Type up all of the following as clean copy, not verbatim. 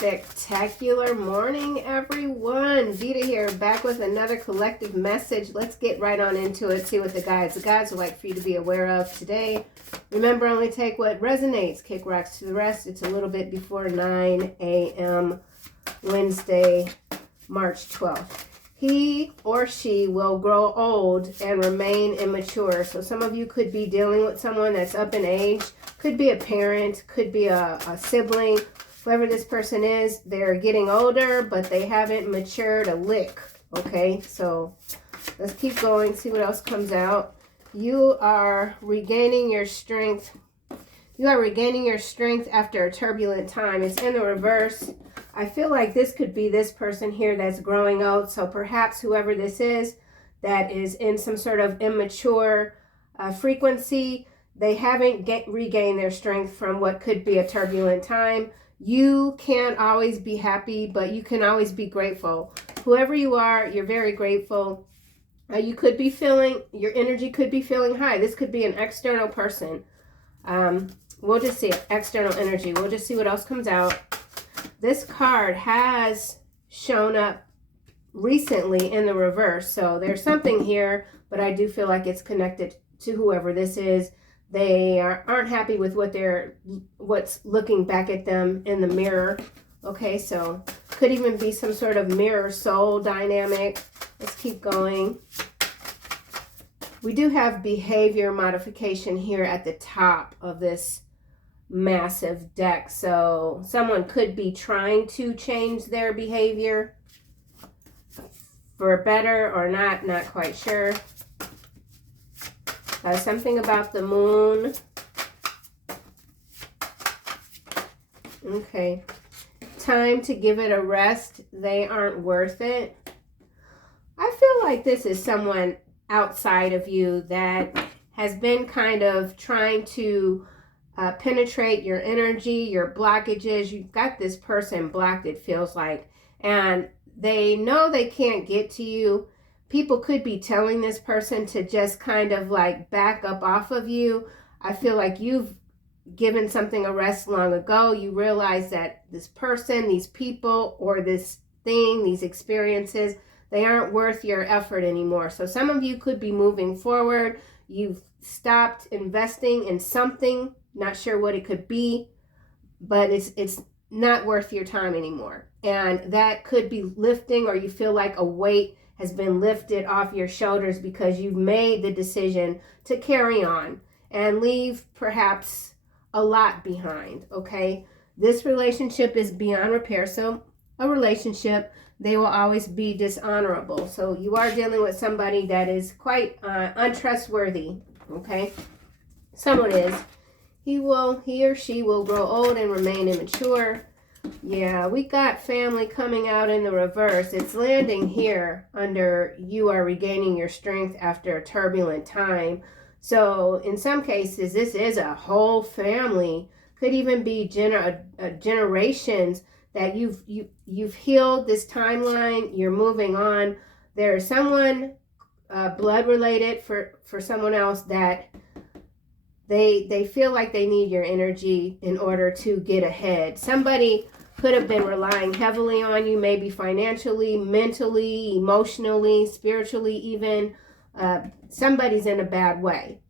Spectacular morning, everyone. Veda here, back with another collective message. Let's get right on into it, see what the guides would like for you to be aware of today. Remember, only take what resonates. Kick rocks to the rest. It's a little bit before 9 a.m. Wednesday, March 12th. He or she will grow old and remain immature. So some of you could be dealing with someone that's up in age. Could be a parent, could be a sibling. Whoever this person is, they're getting older, but they haven't matured a lick. Okay, so let's keep going, see what else comes out. You are regaining your strength. You are regaining your strength after a turbulent time. It's in the reverse. I feel like this could be this person here that's growing old. So perhaps whoever this is that is in some sort of immature frequency, they haven't regained their strength from what could be a turbulent time. You can't always be happy, but you can always be grateful. Whoever you are, you're very grateful. You could be feeling, your energy could be feeling high. This could be an external person. We'll just see it, external energy. We'll just see what else comes out. This card has shown up recently in the reverse. So there's something here, but I do feel like it's connected to whoever this is. They aren't happy with what's looking back at them in the mirror. Okay, so could even be some sort of mirror soul dynamic. Let's keep going. We do have behavior modification here at the top of this massive deck. So someone could be trying to change their behavior for better or not quite sure. Something about the moon. Okay. Time to give it a rest. They aren't worth it. I feel like this is someone outside of you that has been kind of trying to penetrate your energy, your blockages. You've got this person blocked, it feels like, and they know they can't get to you. People could be telling this person to just kind of like back up off of you. I feel like you've given something a rest long ago. You realize that this person, these people, or this thing, these experiences, they aren't worth your effort anymore. So some of you could be moving forward. You've stopped investing in something, not sure what it could be, but it's not worth your time anymore. And that could be lifting, or you feel like a weight has been lifted off your shoulders because you've made the decision to carry on and leave perhaps a lot behind, okay? This relationship is beyond repair. So a relationship, they will always be dishonorable. So you are dealing with somebody that is quite untrustworthy, okay? Someone is. He or she will grow old and remain immature. Yeah, we got family coming out in the reverse. It's landing here under you are regaining your strength after a turbulent time. So in some cases, this is a whole family. Could even be generations that you've healed this timeline. You're moving on. There's someone blood related for someone else that they feel like they need your energy in order to get ahead. Somebody could have been relying heavily on you, maybe financially, mentally, emotionally, spiritually even. Somebody's in a bad way.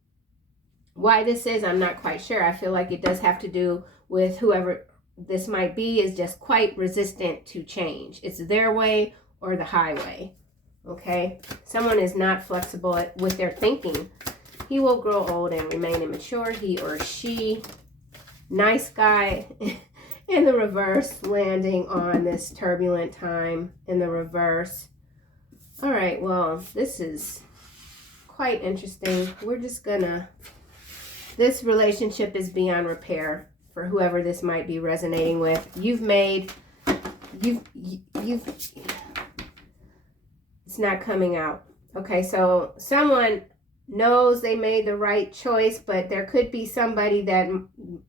Why this is, I'm not quite sure. I feel like it does have to do with whoever this might be is just quite resistant to change. It's their way or the highway, okay? Someone is not flexible with their thinking. He will grow old and remain immature, he or she. Nice guy in the reverse, landing on this turbulent time in the reverse. All right, well, this is quite interesting. We're just gonna, this relationship is beyond repair for whoever this might be resonating with. It's not coming out. Okay, so someone knows they made the right choice, but there could be somebody that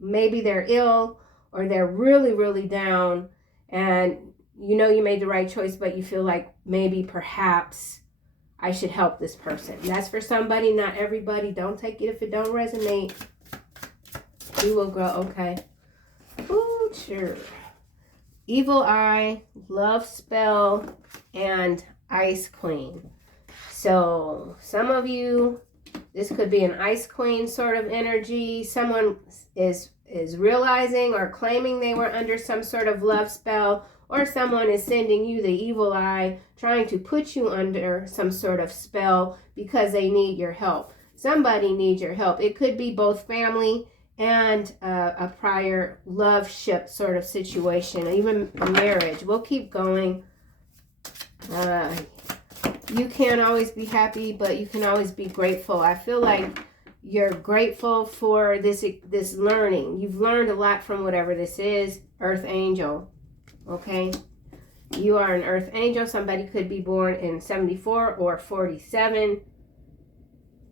maybe they're ill or they're really, really down, and you know you made the right choice, but you feel like maybe perhaps I should help this person. That's for somebody, not everybody. Don't take it if it don't resonate. You will grow, okay. Ooh, sure. Evil Eye, Love Spell, and Ice Queen. So some of you, this could be an Ice Queen sort of energy. Someone is realizing or claiming they were under some sort of love spell, or someone is sending you the evil eye, trying to put you under some sort of spell because they need your help. Somebody needs your help. It could be both family and a prior love ship sort of situation, even a marriage. We'll keep going. You can't always be happy, but you can always be grateful. I feel like you're grateful for this learning. You've learned a lot from whatever this is. Earth Angel. Okay? You are an Earth Angel. Somebody could be born in 74 or 47.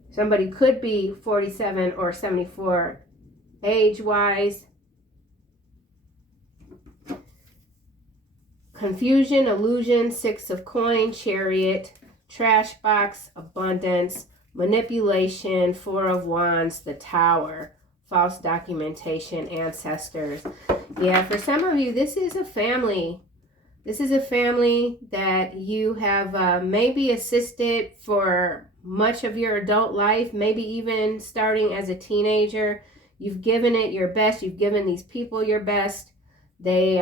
Somebody could be 47 or 74 age-wise. Confusion, illusion, Six of Coins, Chariot, Trash Box, Abundance, Manipulation, Four of Wands, the Tower, False Documentation, Ancestors. Yeah, for some of you, this is a family. This is a family that you have maybe assisted for much of your adult life, maybe even starting as a teenager. You've given it your best. You've given these people your best. They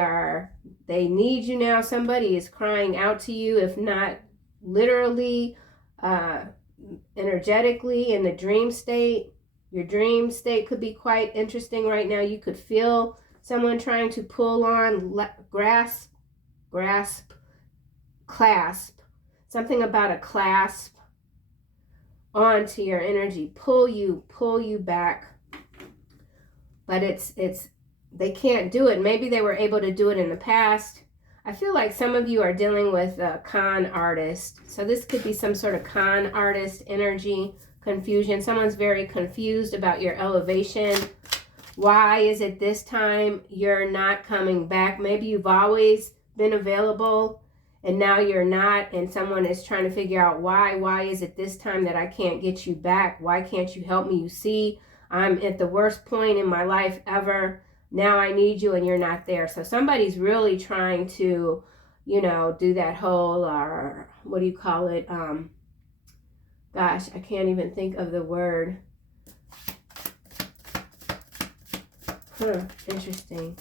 need you now. Somebody is crying out to you, if not literally, energetically in the dream state. Your dream state could be quite interesting right now. You could feel someone trying to pull on, grasp, clasp. Something about a clasp onto your energy. Pull you back. But they can't do it. Maybe they were able to do it in the past. I feel like some of you are dealing with a con artist. So this could be some sort of con artist energy, confusion. Someone's very confused about your elevation. Why is it this time you're not coming back? Maybe you've always been available and now you're not, and someone is trying to figure out why. Why is it this time that I can't get you back? Why can't you help me? You see, I'm at the worst point in my life ever. Now I need you and you're not there. So somebody's really trying to, do that whole, what do you call it? Gosh, I can't even think of the word. Interesting.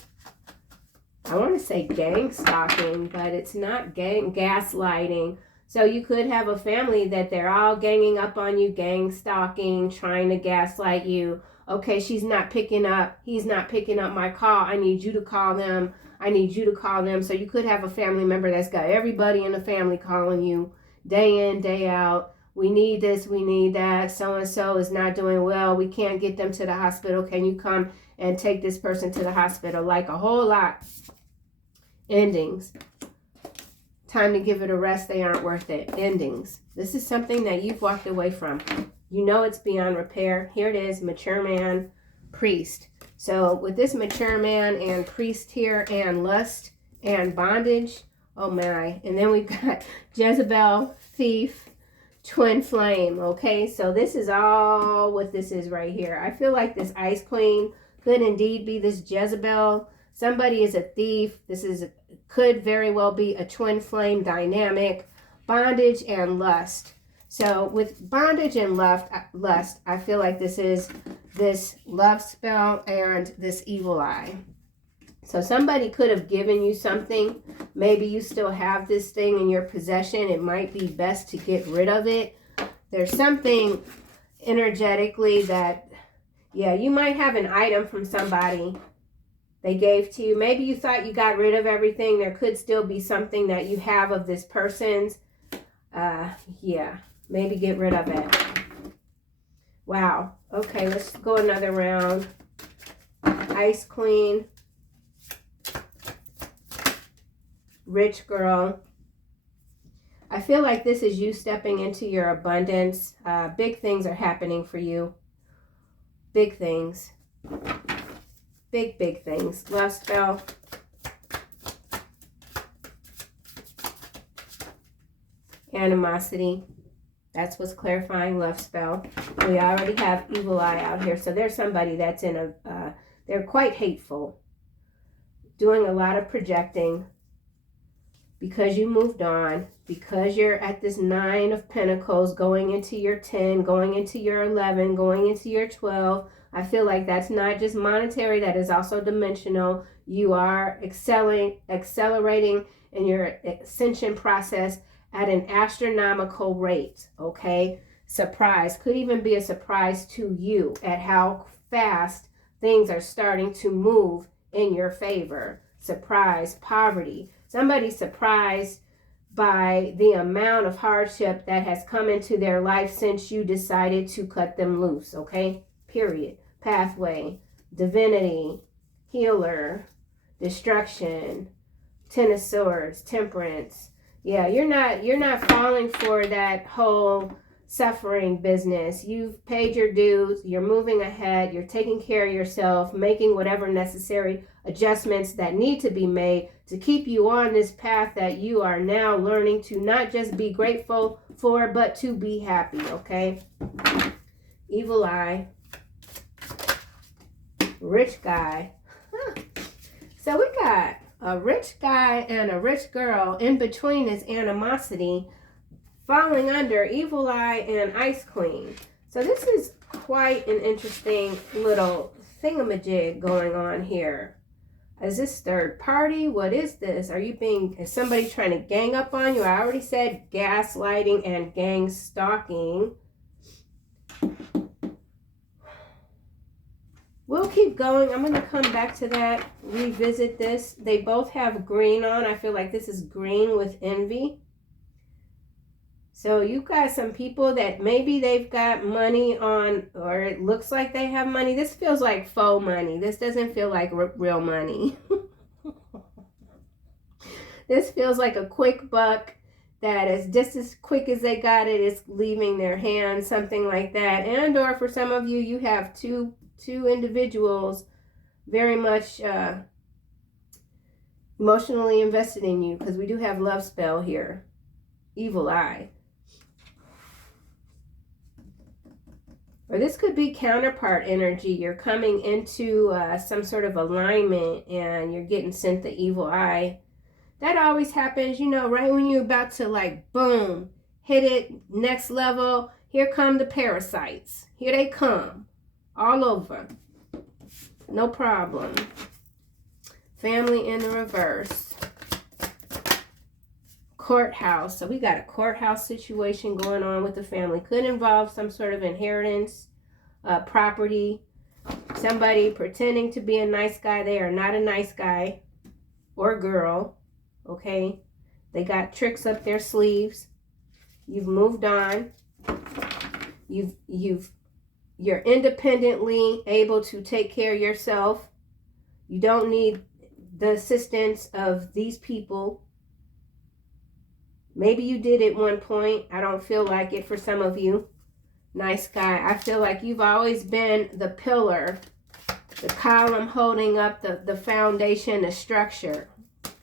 I want to say gang stalking, but it's not gaslighting. So you could have a family that they're all ganging up on you, gang stalking, trying to gaslight you. Okay, she's not picking up. He's not picking up my call. I need you to call them. I need you to call them. So you could have a family member that's got everybody in the family calling you day in, day out. We need this. We need that. So-and-so is not doing well. We can't get them to the hospital. Can you come and take this person to the hospital? Like a whole lot. Endings. Time to give it a rest. They aren't worth it. Endings. This is something that you've walked away from. You know it's beyond repair. Here it is, mature man, priest. So with this mature man and priest here and lust and bondage, oh my. And then we've got Jezebel, thief, twin flame. Okay, so this is all what this is right here. I feel like this Ice Queen could indeed be this Jezebel. Somebody is a thief. Could very well be a twin flame dynamic, bondage and lust. So with bondage and lust, I feel like this is this love spell and this evil eye. So somebody could have given you something. Maybe you still have this thing in your possession. It might be best to get rid of it. There's something energetically that, yeah, you might have an item from somebody they gave to you. Maybe you thought you got rid of everything. There could still be something that you have of this person's. Yeah. Maybe get rid of it. Wow. Okay, let's go another round. Ice Queen. Rich girl. I feel like this is you stepping into your abundance. Big things are happening for you. Big things. Big things. Love spell. Animosity. That's what's clarifying. Love spell. We already have evil eye out here. So there's somebody that's in they're quite hateful. doing a lot of projecting because you moved on, because you're at this 9 of Pentacles, going into your 10, going into your 11, going into your 12. I feel like that's not just monetary, that is also dimensional. You are accelerating in your ascension process at an astronomical rate, okay? Surprise. Could even be a surprise to you at how fast things are starting to move in your favor. Surprise, poverty. Somebody's surprised by the amount of hardship that has come into their life since you decided to cut them loose, okay? Period. Pathway, divinity, healer, destruction, 10 of Swords, temperance. Yeah, you're not falling for that whole suffering business. You've paid your dues, you're moving ahead, you're taking care of yourself, making whatever necessary adjustments that need to be made to keep you on this path that you are now learning to not just be grateful for, but to be happy, okay? Evil eye. Rich guy. So we got a rich guy and a rich girl. In between is animosity, falling under evil eye and ice queen. So this is quite an interesting little thingamajig going on here. Is this third party? What is this? Is somebody trying to gang up on you? I already said gaslighting and gang stalking. We'll keep going. I'm going to come back to that, revisit this. They both have green on. I feel like this is green with envy. So you've got some people that maybe they've got money on, or it looks like they have money. This feels like faux money. This doesn't feel like real money. This feels like a quick buck that is just as quick as they got it, it's leaving their hands, something like that. And or for some of you, you have two individuals very much emotionally invested in you, because we do have love spell here. Evil eye. Or this could be counterpart energy. You're coming into some sort of alignment and you're getting sent the evil eye. That always happens, you know, right when you're about to like, boom, hit it, next level. Here come the parasites. Here they come. All over. No problem. Family in the reverse. Courthouse. So we got a courthouse situation going on with the family. Could involve some sort of inheritance, property, somebody pretending to be a nice guy. They are not a nice guy or girl, okay? They got tricks up their sleeves. You've moved on. You're independently able to take care of yourself. You don't need the assistance of these people. Maybe you did at one point. I don't feel like it for some of you. Nice guy. I feel like you've always been the pillar, the column holding up the foundation, the structure.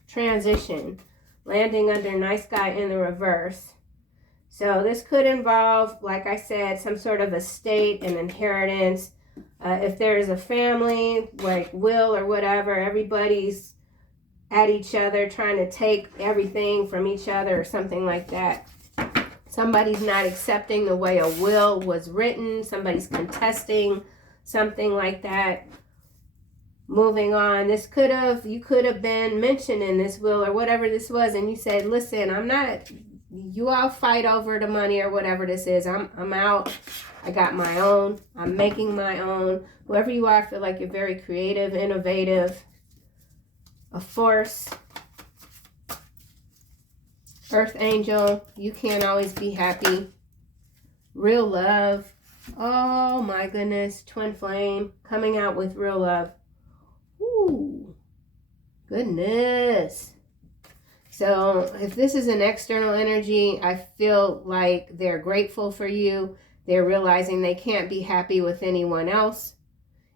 Transition. Landing under nice guy in the reverse. So this could involve, like I said, some sort of estate and inheritance. If there's a family, like will or whatever, everybody's at each other trying to take everything from each other or something like that. Somebody's not accepting the way a will was written. Somebody's contesting something like that. Moving on. You could have been mentioned in this will or whatever this was, and you said, listen, you all fight over the money or whatever this is. I'm out. I got my own. I'm making my own. Whoever you are, I feel like you're very creative, innovative, a force. Earth angel, you can't always be happy. Real love. Oh my goodness. Twin flame coming out with real love. Ooh. Goodness. So if this is an external energy, I feel like they're grateful for you. They're realizing they can't be happy with anyone else.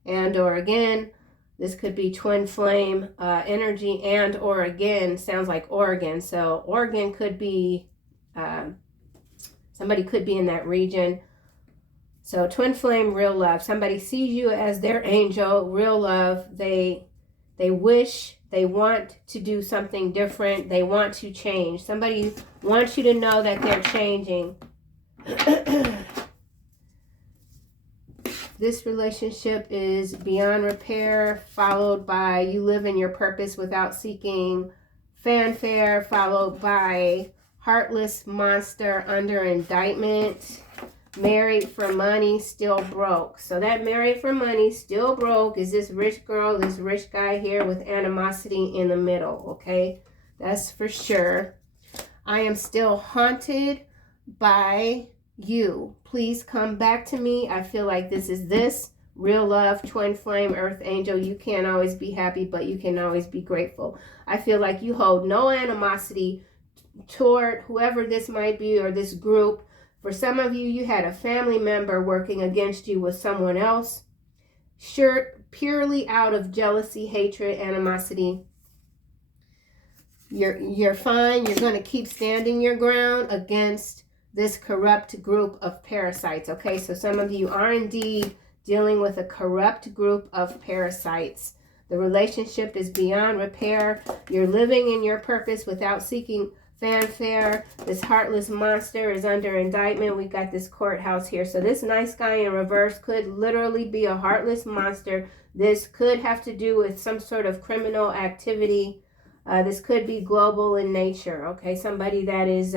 And or again, this could be twin flame energy, and or again, sounds like Oregon. So Oregon could be, somebody could be in that region. So twin flame, real love. Somebody sees you as their angel, real love. They wish They want to do something different. They want to change. Somebody wants you to know that they're changing. This relationship is beyond repair, followed by you live in your purpose without seeking fanfare, followed by heartless monster under indictment, married for money, still broke. So that married for money, still broke is this rich girl, this rich guy here with animosity in the middle, okay? That's for sure. I am still haunted by you. Please come back to me. I feel like this is this. Real love, twin flame, earth angel. You can't always be happy, but you can always be grateful. I feel like you hold no animosity toward whoever this might be or this group. For some of you, you had a family member working against you with someone else. Sure, purely out of jealousy, hatred, animosity. You're fine. You're going to keep standing your ground against this corrupt group of parasites. Okay, so some of you are indeed dealing with a corrupt group of parasites. The relationship is beyond repair. You're living in your purpose without seeking fanfare. This heartless monster is under indictment. We got this courthouse here. So this nice guy in reverse could literally be a heartless monster. This could have to do with some sort of criminal activity. This could be global in nature. Okay, somebody that is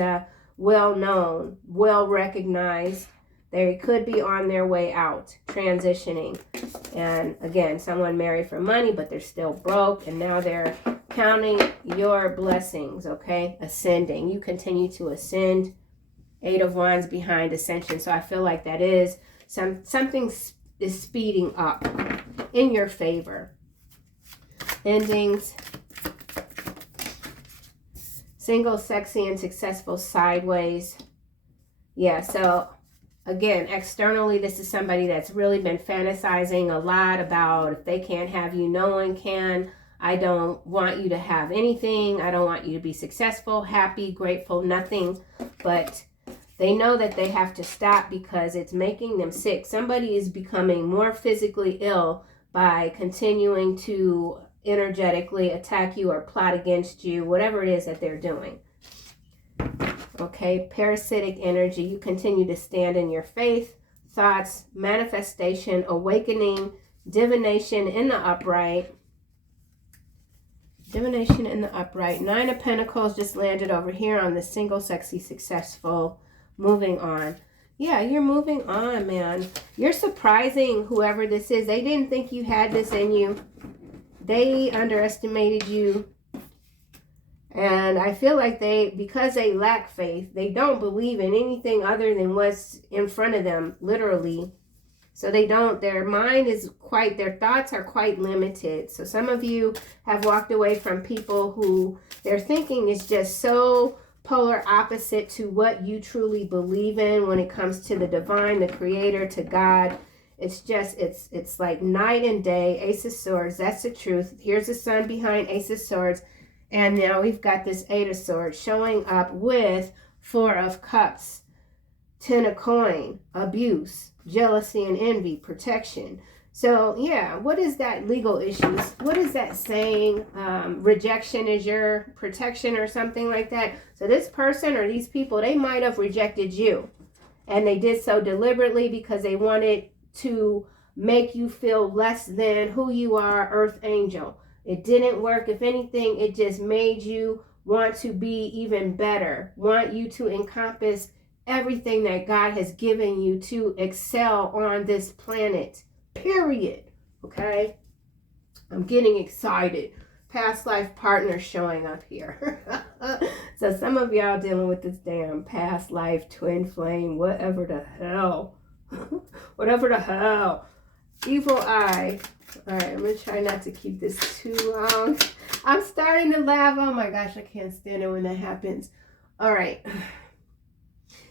well known, well recognized. They could be on their way out, transitioning. And again, someone married for money, but they're still broke. And now they're counting your blessings, okay? Ascending. You continue to ascend. 8 of Wands behind Ascension. So I feel like that is something is speeding up in your favor. Endings. Single, sexy, and successful, sideways. Yeah, so again, externally, this is somebody that's really been fantasizing a lot about if they can't have you, no one can. I don't want you to have anything. I don't want you to be successful, happy, grateful, nothing. But they know that they have to stop because it's making them sick. Somebody is becoming more physically ill by continuing to energetically attack you or plot against you, whatever it is that they're doing. Okay, parasitic energy. You continue to stand in your faith, thoughts, manifestation, awakening, divination in the upright. Divination in the upright. 9 of Pentacles just landed over here on the single, sexy, successful. Moving on. Yeah, you're moving on, man. You're surprising whoever this is. They didn't think you had this in you. They underestimated you. And I feel like because they lack faith, they don't believe in anything other than what's in front of them, literally. So their mind is their thoughts are quite limited. So some of you have walked away from people who their thinking is just so polar opposite to what you truly believe in when it comes to the divine, the creator, to God. It's just, it's like night and day. Ace of Swords, that's the truth. Here's the sun behind Ace of Swords. And now we've got this 8 of Swords showing up with 4 of Cups, 10 of Coin, abuse, jealousy and envy, protection. So yeah, what is that legal issues? What is that saying? Rejection is your protection or something like that. So this person or these people, they might have rejected you. And they did so deliberately because they wanted to make you feel less than who you are, Earth Angel. It didn't work. If anything, it just made you want to be even better, want you to encompass everything that God has given you to excel on this planet, period. Okay? I'm getting excited. Past life partner showing up here. So some of y'all dealing with this damn past life, twin flame, whatever the hell. Whatever the hell. Evil eye. All right, I'm going to try not to keep this too long. I'm starting to laugh. Oh my gosh, I can't stand it when that happens. All right.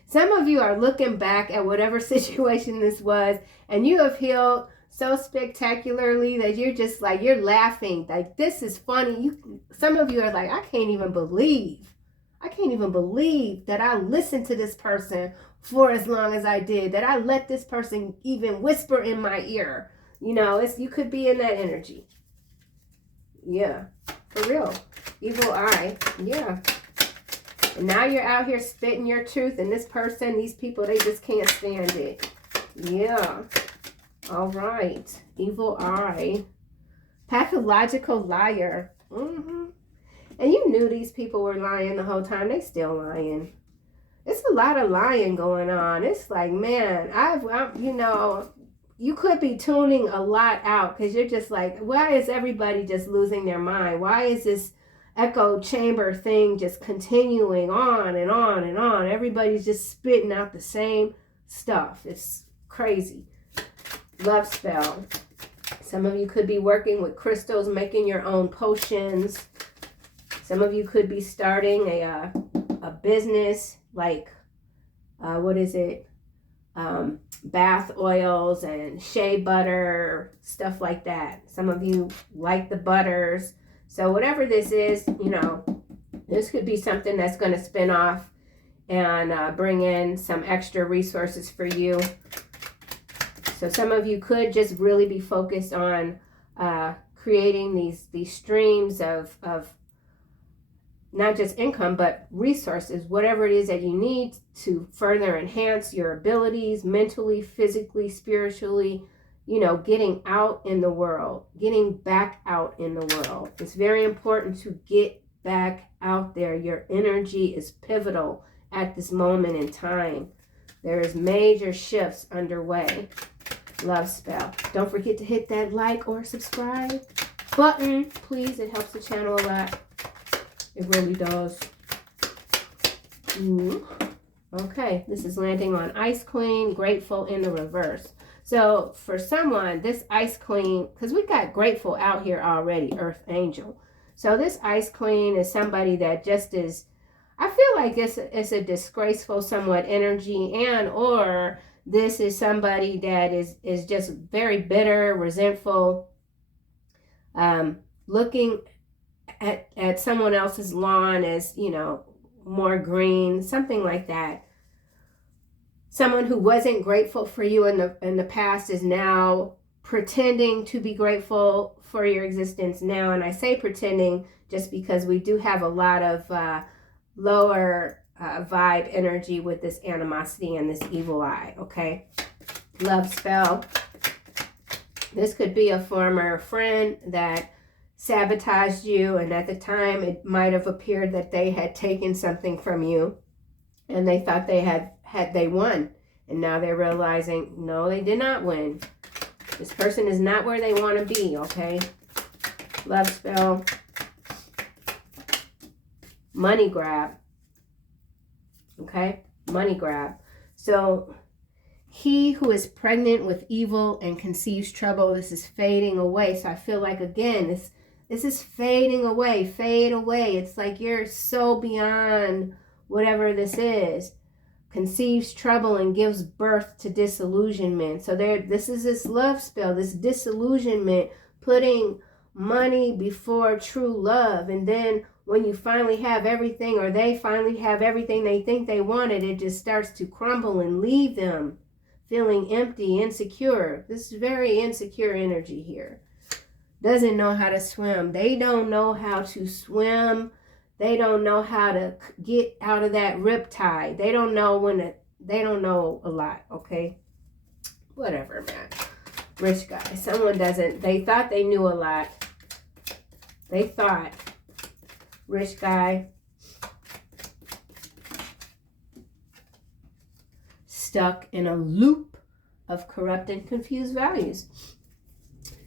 Some of you are looking back at whatever situation this was, and you have healed so spectacularly that you're just like, you're laughing. Like, this is funny. Some of you are like, I can't even believe that I listened to this person for as long as I did, that I let this person even whisper in my ear. You know, you could be in that energy. Yeah, for real. Evil eye. Yeah. And now you're out here spitting your truth, and this person, these people, they just can't stand it. Yeah. All right. Evil eye. Pathological liar. And you knew these people were lying the whole time. They still lying. It's a lot of lying going on. It's like, man, I'm you know, you could be tuning a lot out because you're just like, why is everybody just losing their mind? Why is this echo chamber thing just continuing on and on and on? Everybody's just spitting out the same stuff. It's crazy. Love spell. Some of you could be working with crystals, making your own potions. Some of you could be starting a business like, what is it? Bath oils and shea butter, stuff like that. Some of you like the butters. So whatever this is, you know, this could be something that's going to spin off and bring in some extra resources for you. So some of you could just really be focused on creating these streams of not just income, but resources, whatever it is that you need to further enhance your abilities mentally, physically, spiritually, you know, getting out in the world, getting back out in the world. It's very important to get back out there. Your energy is pivotal at this moment in time. There is major shifts underway. Love spell. Don't forget to hit that like or subscribe button, please. It helps the channel a lot. It really does. Okay, this is landing on Ice Queen, Grateful in the reverse. So for someone, this Ice Queen, because we got Grateful out here already, Earth Angel. So this Ice Queen is somebody that just is, I feel like it's a disgraceful somewhat energy, and or this is somebody that is just very bitter, resentful, looking at someone else's lawn as, you know, more green, something like that. Someone who wasn't grateful for you in the past is now pretending to be grateful for your existence now. And I say pretending just because we do have a lot of lower vibe energy with this animosity and this evil eye, okay? Love spell. This could be a former friend that sabotaged you, and at the time it might have appeared that they had taken something from you and they thought they won, and now they're realizing no, they did not win. This person is not where they want to be, okay? Love spell. Money grab. Okay? Money grab. So he who is pregnant with evil and conceives trouble, this is fading away. So I feel like, again, this is fading away, fade away. It's like you're so beyond whatever this is. Conceives trouble and gives birth to disillusionment. So this is this love spell, this disillusionment, putting money before true love. And then when you finally have everything, or they finally have everything they think they wanted, it just starts to crumble and leave them feeling empty, insecure. This is very insecure energy here. Doesn't know how to swim. They don't know how to swim. They don't know how to get out of that riptide. They don't know they don't know a lot, okay? Whatever, man. Rich guy. Someone doesn't, they thought they knew a lot. They thought. Rich guy. Stuck in a loop of corrupt and confused values.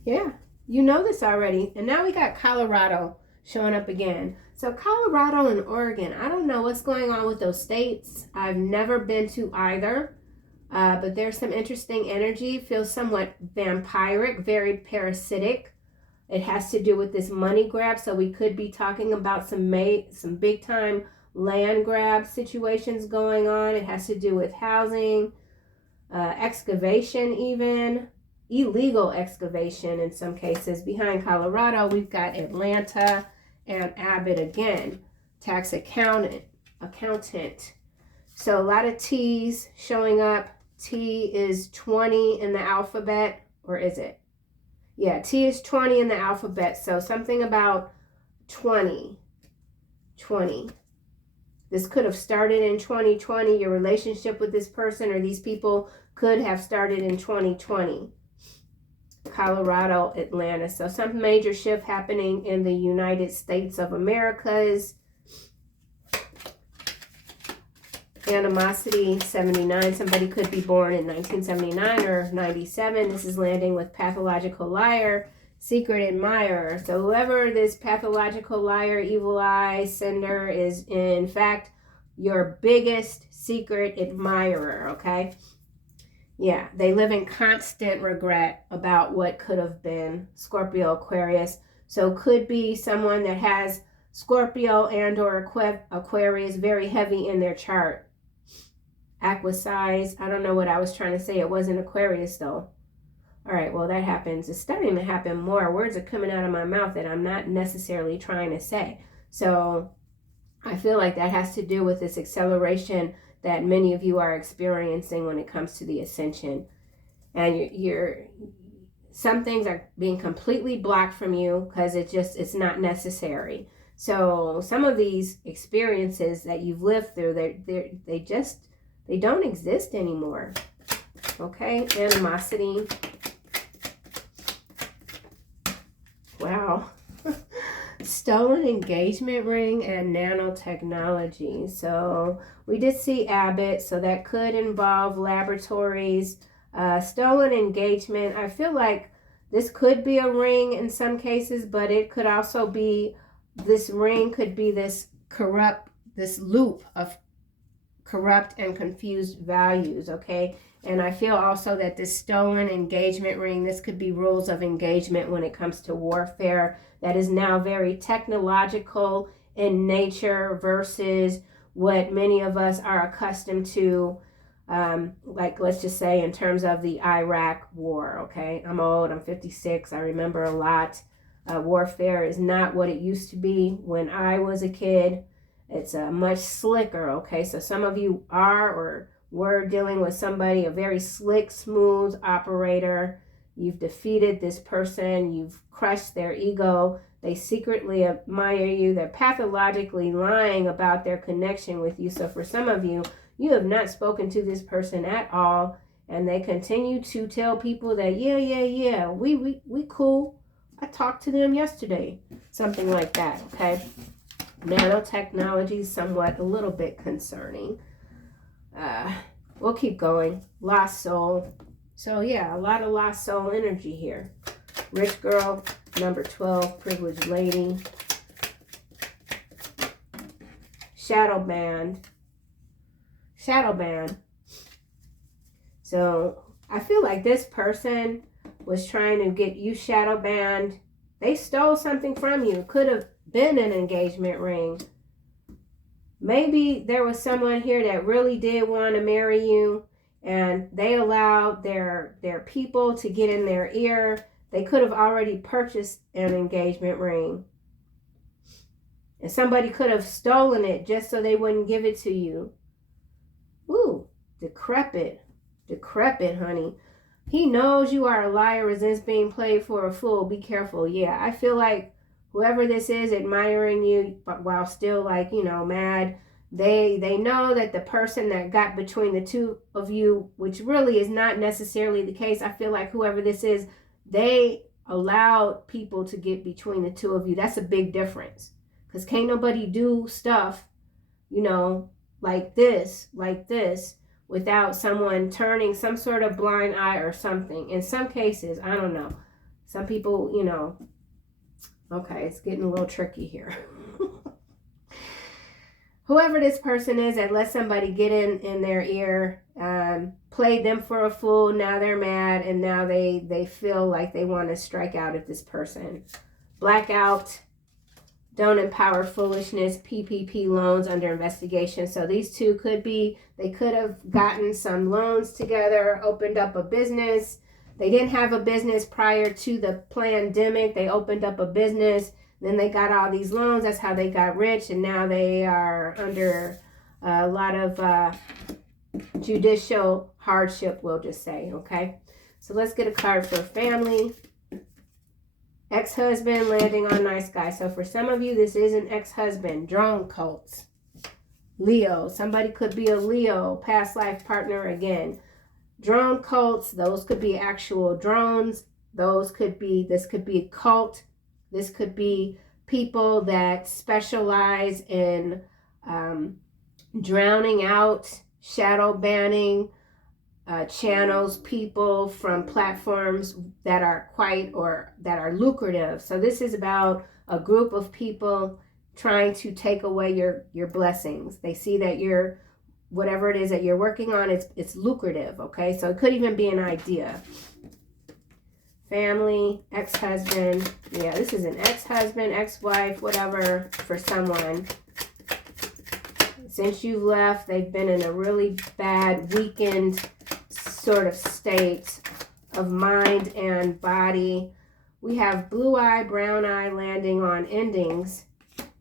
Yeah. You know this already. And now we got Colorado showing up again. So Colorado and Oregon, I don't know what's going on with those states. I've never been to either. But there's some interesting energy. Feels somewhat vampiric, very parasitic. It has to do with this money grab. So we could be talking about some big time land grab situations going on. It has to do with housing, excavation even. Illegal excavation in some cases. Behind Colorado, we've got Atlanta and Abbott again. Tax accountant. So a lot of T's showing up. T is 20 in the alphabet, or is it? Yeah, T is 20 in the alphabet. So something about 20. 20. This could have started in 2020. Your relationship with this person or these people could have started in 2020. Colorado, Atlanta. So some major shift happening in the United States of Americas. Animosity, 79. Somebody could be born in 1979 or 97. This is landing with pathological liar, secret admirer. So whoever this pathological liar, evil eye, sender is, in fact, your biggest secret admirer, okay? Yeah, they live in constant regret about what could have been. Scorpio, Aquarius. So could be someone that has Scorpio and or Aquarius very heavy in their chart. Aqua size. I don't know what I was trying to say. It wasn't Aquarius though. All right, well, that happens. It's starting to happen more. Words are coming out of my mouth that I'm not necessarily trying to say. So I feel like that has to do with this acceleration that many of you are experiencing when it comes to the ascension. And some things are being completely blocked from you because it's not necessary. So some of these experiences that you've lived through, they don't exist anymore. Okay, animosity. Wow. Stolen engagement ring and nanotechnology. So we did see Abbott, so that could involve laboratories. Stolen engagement. I feel like this could be a ring in some cases, but it could also be, this ring could be this loop of corrupt and confused values, okay? And I feel also that this stolen engagement ring, this could be rules of engagement when it comes to warfare that is now very technological in nature versus what many of us are accustomed to, like let's just say in terms of the Iraq war, okay? I'm old, I'm 56, I remember a lot. Warfare is not what it used to be when I was a kid. It's much slicker, okay? So some of you are or were dealing with somebody, a very slick, smooth operator. You've defeated this person. You've crushed their ego. They secretly admire you. They're pathologically lying about their connection with you. So for some of you, you have not spoken to this person at all, and they continue to tell people that, yeah, we cool. I talked to them yesterday. Something like that, okay? Nanotechnology is somewhat a little bit concerning. We'll keep going. Lost soul. So yeah, a lot of lost soul energy here. Rich girl, number 12, privileged lady. Shadow band. Shadow band. So I feel like this person was trying to get you shadow banned. They stole something from you. Could have been an engagement ring. Maybe there was someone here that really did want to marry you and they allowed their people to get in their ear. They could have already purchased an engagement ring. And somebody could have stolen it just so they wouldn't give it to you. Ooh, decrepit. Decrepit, honey. He knows you are a liar, resents being played for a fool. Be careful. Yeah, I feel like whoever this is admiring you, but while still like, mad, they know that the person that got between the two of you, which really is not necessarily the case. I feel like whoever this is, they allowed people to get between the two of you. That's a big difference. Because can't nobody do stuff, like this, without someone turning some sort of blind eye or something. In some cases, I don't know. Some people, okay, it's getting a little tricky here. Whoever this person is that let somebody get in their ear, played them for a fool, now they're mad, and now they feel like they want to strike out at this person. Blackout, don't empower foolishness, PPP loans under investigation. So these two they could have gotten some loans together, opened up a business. They didn't have a business prior to the pandemic. They opened up a business. Then they got all these loans. That's how they got rich. And now they are under a lot of judicial hardship, we'll just say. Okay. So let's get a card for family. Ex-husband landing on nice guy. So for some of you, this is an ex-husband. Drone cults. Leo. Somebody could be a Leo, past life partner again. Drone cults, those could be actual drones. This could be a cult. This could be people that specialize in drowning out, shadow banning, channels people from platforms that are that are lucrative. So this is about a group of people trying to take away your blessings. They see that whatever it is that you're working on, it's lucrative, okay? So it could even be an idea. Family, ex-husband. Yeah, this is an ex-husband, ex-wife, whatever, for someone. Since you left, they've been in a really bad, weakened sort of state of mind and body. We have blue eye, brown eye landing on endings.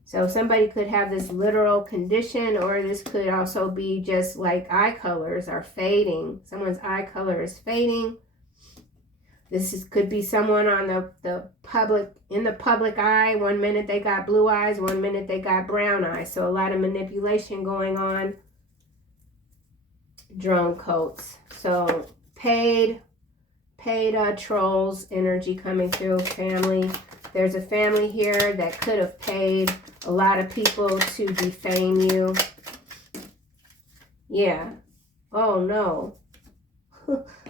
So somebody could have this literal condition, or this could also be just like eye colors are fading. Someone's eye color is fading. Could be someone on in the public eye. 1 minute they got blue eyes, 1 minute they got brown eyes. So a lot of manipulation going on. Drone cults. So paid trolls energy coming through. Family. There's a family here that could have paid a lot of people to defame you. Yeah. Oh no.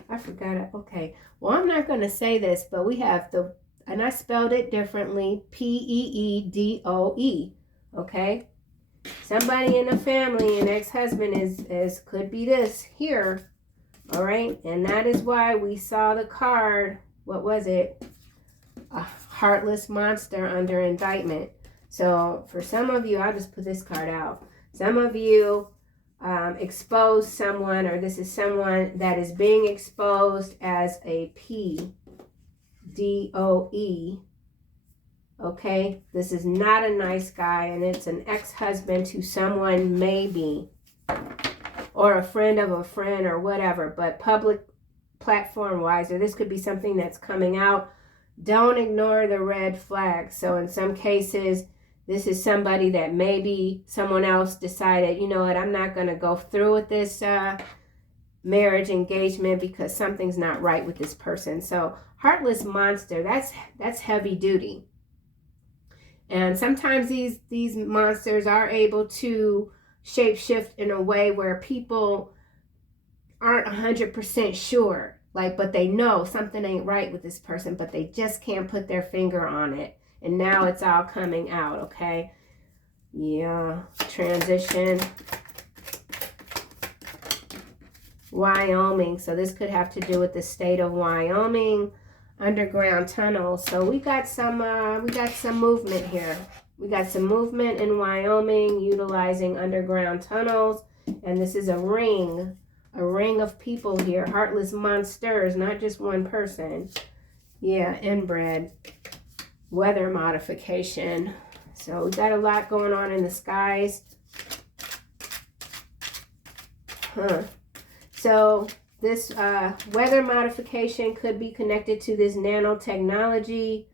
I forgot it. Okay. Well, I'm not going to say this, but we have and I spelled it differently, Peedoe. Okay. Somebody in the family, an ex-husband could be this here. All right. And that is why we saw the card. What was it? A heartless monster under indictment. So for some of you, I'll just put this card out. Some of you expose someone, or this is someone that is being exposed as a P-D-O-E. Okay, this is not a nice guy, and it's an ex-husband to someone maybe, or a friend of a friend or whatever, but public platform wise, or this could be something that's coming out. Don't ignore the red flags. So in some cases, this is somebody that maybe someone else decided, you know what, I'm not going to go through with this marriage engagement because something's not right with this person. So heartless monster, that's heavy duty. And sometimes these monsters are able to shapeshift in a way where people aren't 100% sure, but they know something ain't right with this person, but they just can't put their finger on it. And now it's all coming out, okay? Yeah, transition. Wyoming. So this could have to do with the state of Wyoming. Underground tunnels. So we got some movement here. We got some movement in Wyoming utilizing underground tunnels. And this is a ring of people here. Heartless monsters, not just one person. Yeah, inbred. Weather modification. So we got a lot going on in the skies. So this weather modification could be connected to this nanotechnology,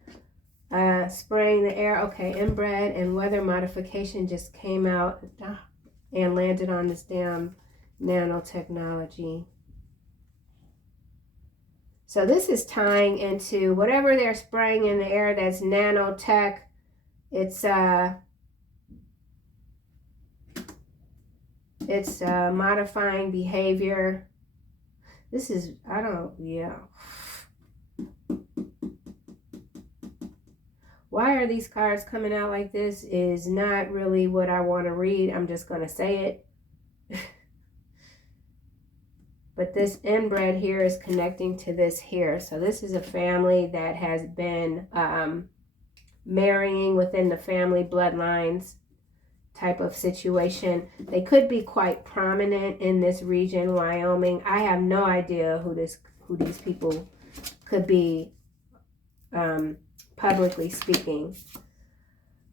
spraying the air. Okay, inbred and weather modification just came out and landed on this damn nanotechnology. So this is tying into whatever they're spraying in the air that's nanotech. It's modifying behavior. This is, Why are these cards coming out like this is not really what I want to read. I'm just going to say it. But this inbred here is connecting to this here. So this is a family that has been marrying within the family bloodlines type of situation. They could be quite prominent in this region, Wyoming. I have no idea who these people could be, publicly speaking.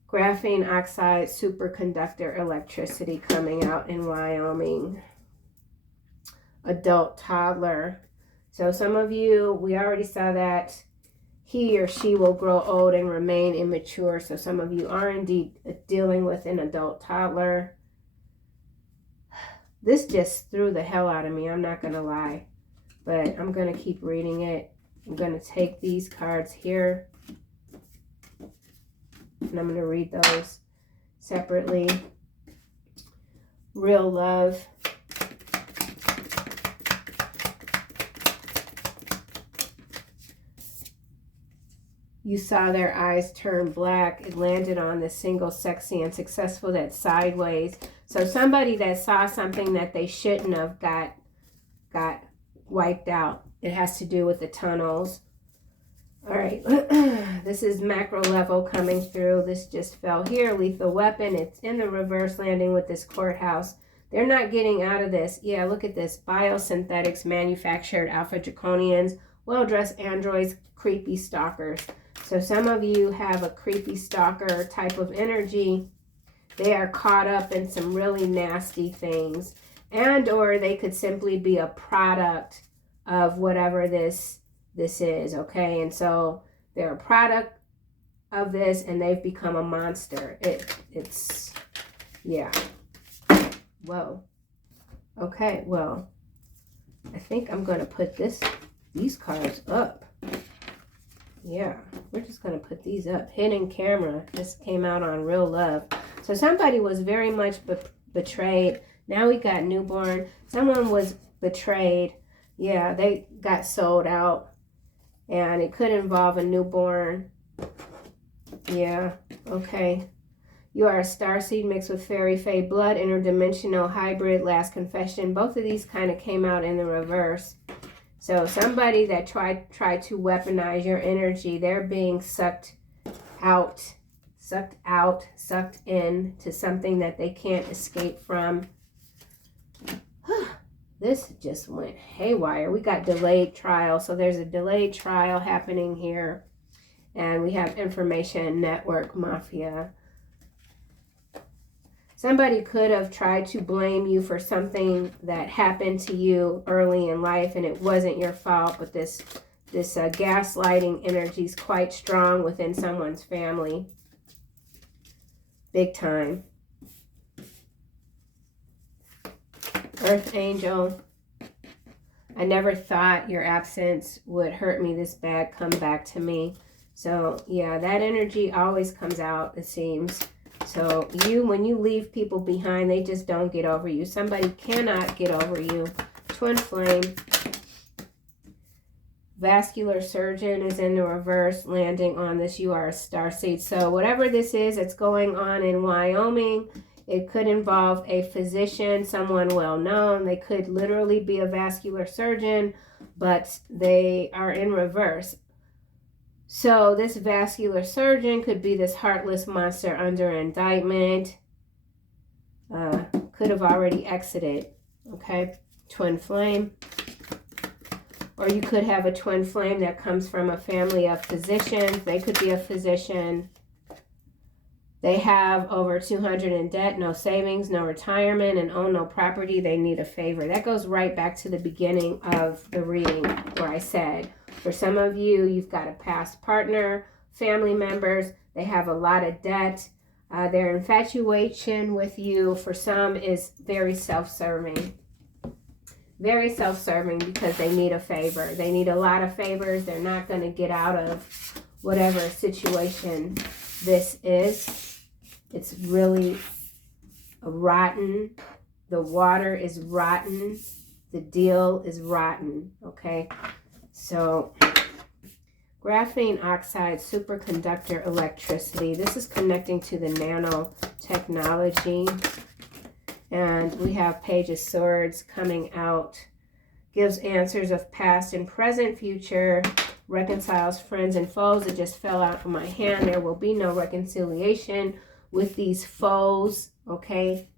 Graphene oxide superconductor electricity coming out in Wyoming. Adult toddler. So some of you, we already saw that. he or she will grow old and remain immature. So some of you are indeed dealing with an adult toddler. This just threw the hell out of me. I'm not going to lie. But I'm going to keep reading it. I'm going to take these cards here. And I'm going to read those separately. Real love. You saw their eyes turn black. It landed on the single, sexy, and successful that's sideways. So somebody that saw something that they shouldn't have got wiped out. It has to do with the tunnels. All right. This is macro level coming through. This just fell here. Lethal weapon. It's in the reverse landing with this courthouse. They're not getting out of this. Yeah, look at this. Biosynthetics, manufactured alpha draconians, well-dressed androids, creepy stalkers. So some of you have a creepy stalker type of energy. They are caught up in some really nasty things. And or they could simply be a product of whatever this is, okay? And so they're a product of this and they've become a monster. It's, yeah. Whoa. Okay, well, I think I'm going to put these cards up. Yeah, we're just going to put these up. Hidden camera. This came out on Real Love. So somebody was very much betrayed. Now we got newborn. Someone was betrayed. Yeah, they got sold out. And it could involve a newborn. Yeah, okay. You are a starseed mixed with fairy fae blood, interdimensional hybrid, last confession. Both of these kind of came out in the reverse. So somebody that tried to weaponize your energy, they're being sucked in to something that they can't escape from. This just went haywire. We got delayed trial. So there's a delayed trial happening here. And we have information network mafia. Somebody could have tried to blame you for something that happened to you early in life and it wasn't your fault, but this gaslighting energy is quite strong within someone's family. Big time. Earth Angel. I never thought your absence would hurt me this bad. Come back to me. So, yeah, that energy always comes out, it seems. So, when you leave people behind, they just don't get over you. Somebody cannot get over you. Twin Flame. Vascular Surgeon is in the reverse, landing on this. You are a starseed. So, whatever this is that's going on in Wyoming, it could involve a physician, someone well-known. They could literally be a vascular surgeon, but they are in reverse. So this vascular surgeon could be this heartless monster under indictment. Could have already exited. Okay, twin flame. Or you could have a twin flame that comes from a family of physicians. They could be a physician. They have over 200 in debt, no savings, no retirement, and own no property. They need a favor. That goes right back to the beginning of the reading where I said, for some of you, you've got a past partner, family members. They have a lot of debt. Their infatuation with you, for some, is very self-serving. Very self-serving because they need a favor. They need a lot of favors. They're not going to get out of whatever situation this is. It's really rotten. The water is rotten. The deal is rotten, okay? So, graphene oxide, superconductor electricity. This is connecting to the nanotechnology. And we have Page of Swords coming out. Gives answers of past and present, future. Reconciles friends and foes. It just fell out of my hand. There will be no reconciliation with these foes, okay?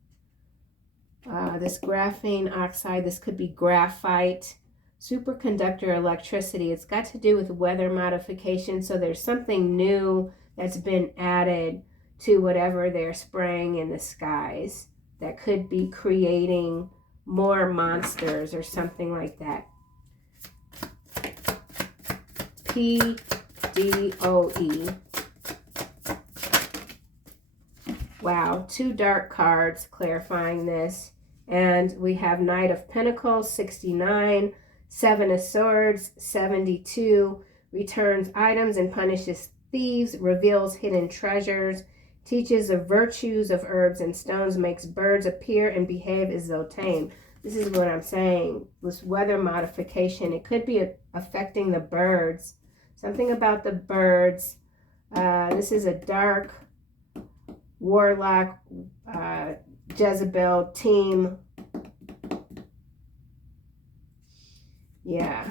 This graphene oxide, this could be graphite. Superconductor electricity, it's got to do with weather modification. So there's something new that's been added to whatever they're spraying in the skies that could be creating more monsters or something like that. P Wow, 2 dark cards clarifying this. And we have Knight of Pentacles, 69, 7 of Swords, 72, returns items and punishes thieves, reveals hidden treasures, teaches the virtues of herbs and stones, makes birds appear and behave as though tame. This is what I'm saying. This weather modification, it could be affecting the birds. Something about the birds. This is a dark warlock Jezebel team. Yeah.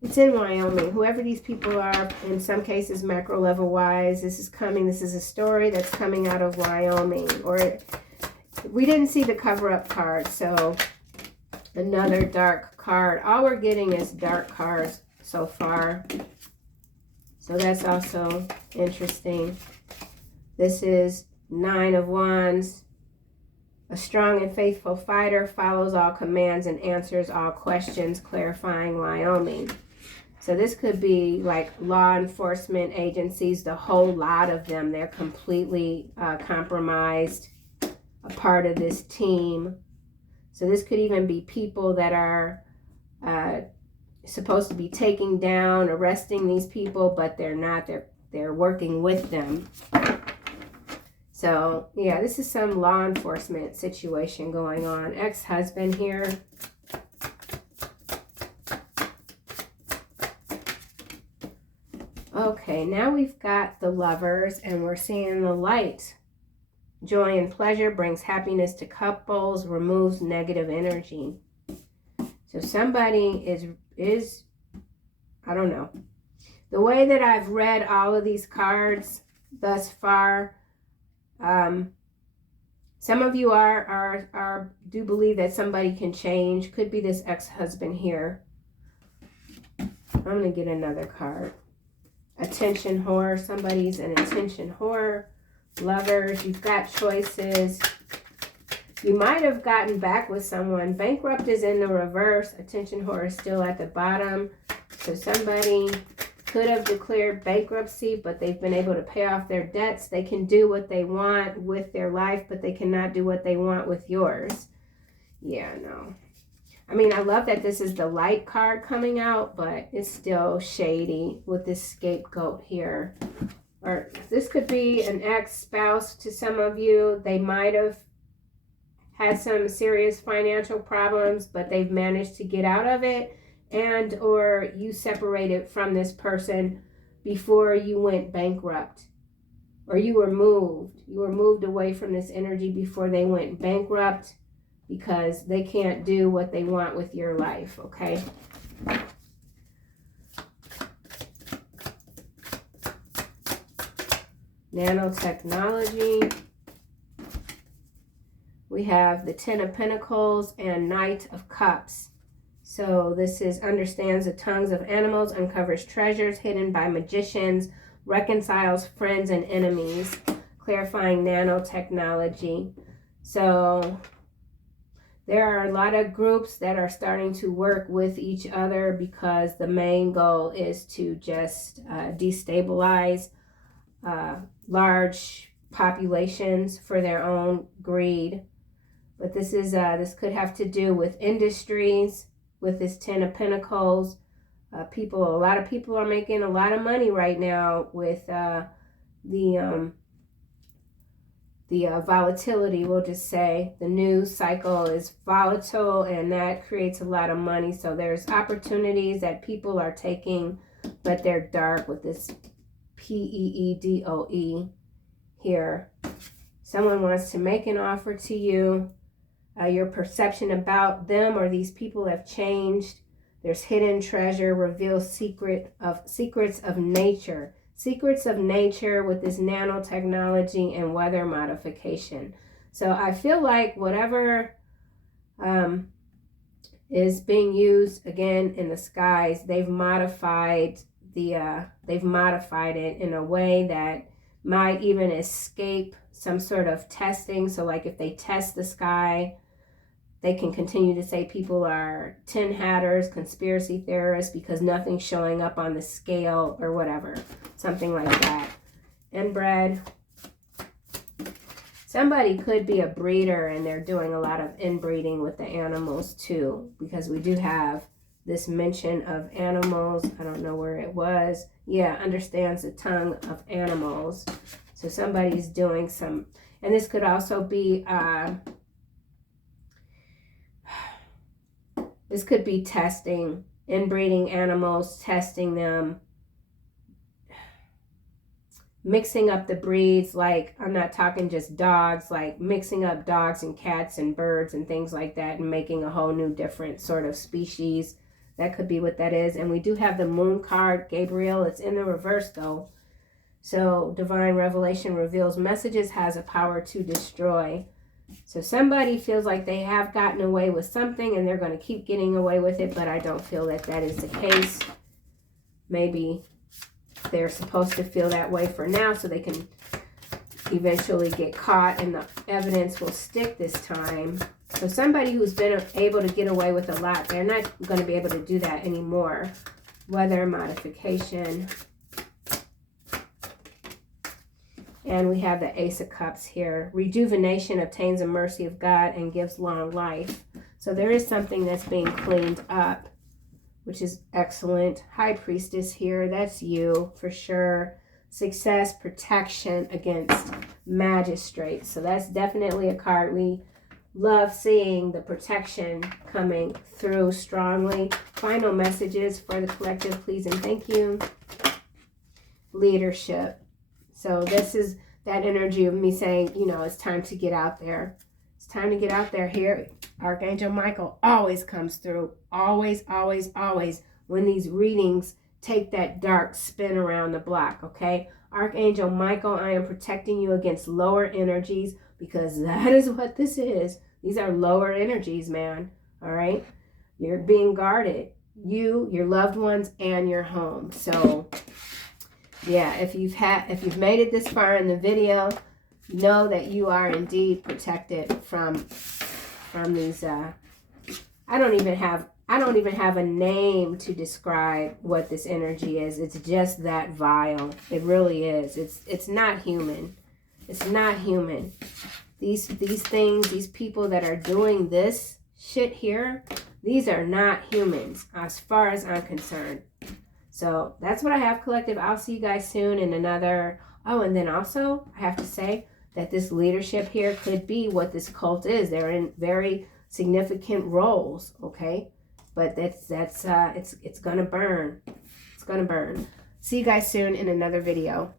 It's in Wyoming. Whoever these people are, in some cases macro level wise, this is a story that's coming out of Wyoming. We didn't see the cover-up card, so another dark card. All we're getting is dark cards so far. So that's also interesting. This is 9 of Wands. A strong and faithful fighter, follows all commands and answers all questions, clarifying Wyoming. So this could be like law enforcement agencies, the whole lot of them. They're completely compromised, a part of this team. So this could even be people that are supposed to be taking down, arresting these people, but they're not. They're working with them. So, yeah, this is some law enforcement situation going on. Ex-husband here. Okay, now we've got the Lovers, and we're seeing the Light. Joy and pleasure brings happiness to couples, removes negative energy. So somebody is I don't know. The way that I've read all of these cards thus far, some of you do believe that somebody can change. Could be this ex-husband here. I'm going to get another card. Attention whore. Somebody's an attention whore. Lovers. You've got choices. You might have gotten back with someone. Bankrupt is in the reverse. Attention whore is still at the bottom. So somebody could have declared bankruptcy, but they've been able to pay off their debts. They can do what they want with their life, but they cannot do what they want with yours. Yeah, no. I mean, I love that this is the Light card coming out, but it's still shady with this scapegoat here. Or this could be an ex-spouse to some of you. They might have had some serious financial problems, but they've managed to get out of it. And or you separated from this person before you went bankrupt, or you were moved away from this energy before they went bankrupt, because they can't do what they want with your life. Okay, nanotechnology. We have the 10 of Pentacles and Knight of Cups. So this is understands the tongues of animals, uncovers treasures hidden by magicians, reconciles friends and enemies, clarifying nanotechnology. So there are a lot of groups that are starting to work with each other because the main goal is to just destabilize large populations for their own greed. But this could have to do with industries. With this 10 of Pentacles, a lot of people are making a lot of money right now with the volatility. We'll just say the news cycle is volatile, and that creates a lot of money. So there's opportunities that people are taking, but they're dark with this PEEDOE here. Someone wants to make an offer to you. Your perception about them or these people have changed. There's hidden treasure, reveals secrets of nature. Secrets of nature with this nanotechnology and weather modification. So I feel like whatever is being used again in the skies, they've modified it in a way that might even escape some sort of testing. So like if they test the sky, They can continue to say people are tin hatters, conspiracy theorists, because nothing's showing up on the scale or whatever. Something like that. Inbred. Somebody could be a breeder and they're doing a lot of inbreeding with the animals too, because we do have this mention of animals. I don't know where it was. Yeah, understands the tongue of animals. So somebody's doing some, and this could also be, this could be testing, inbreeding animals, testing them, mixing up the breeds. Like, I'm not talking just dogs, like mixing up dogs and cats and birds and things like that and making a whole new different sort of species. That could be what that is. And we do have the moon card, Gabriel. It's in the reverse though. So divine revelation reveals messages, has a power to destroy. So somebody feels like they have gotten away with something and they're going to keep getting away with it, but I don't feel that that is the case. Maybe they're supposed to feel that way for now so they can eventually get caught and the evidence will stick this time. So somebody who's been able to get away with a lot, they're not going to be able to do that anymore. Weather modification. And we have the Ace of Cups here. Rejuvenation obtains the mercy of God and gives long life. So there is something that's being cleaned up, which is excellent. High Priestess here. That's you for sure. Success, protection against Magistrate. So that's definitely a card. We love seeing the protection coming through strongly. Final messages for the collective, please and thank you. Leadership. So this is that energy of me saying, you know, it's time to get out there. It's time to get out there here. Archangel Michael always comes through. Always, always, always. When these readings take that dark spin around the block, okay? Archangel Michael, I am protecting you against lower energies because that is what this is. These are lower energies, man. All right? You're being guarded. You, your loved ones, and your home. So yeah, if you've made it this far in the video, know that you are indeed protected from these I don't even have a name to describe what this energy is. It's just that vile. It really is. It's not human. It's not human. These things, these people that are doing this shit here, these are not humans as far as I'm concerned. So that's what I have, collective. I'll see you guys soon in another. Oh, and then also I have to say that this leadership here could be what this cult is. They're in very significant roles, okay? But it's gonna burn. It's gonna burn. See you guys soon in another video.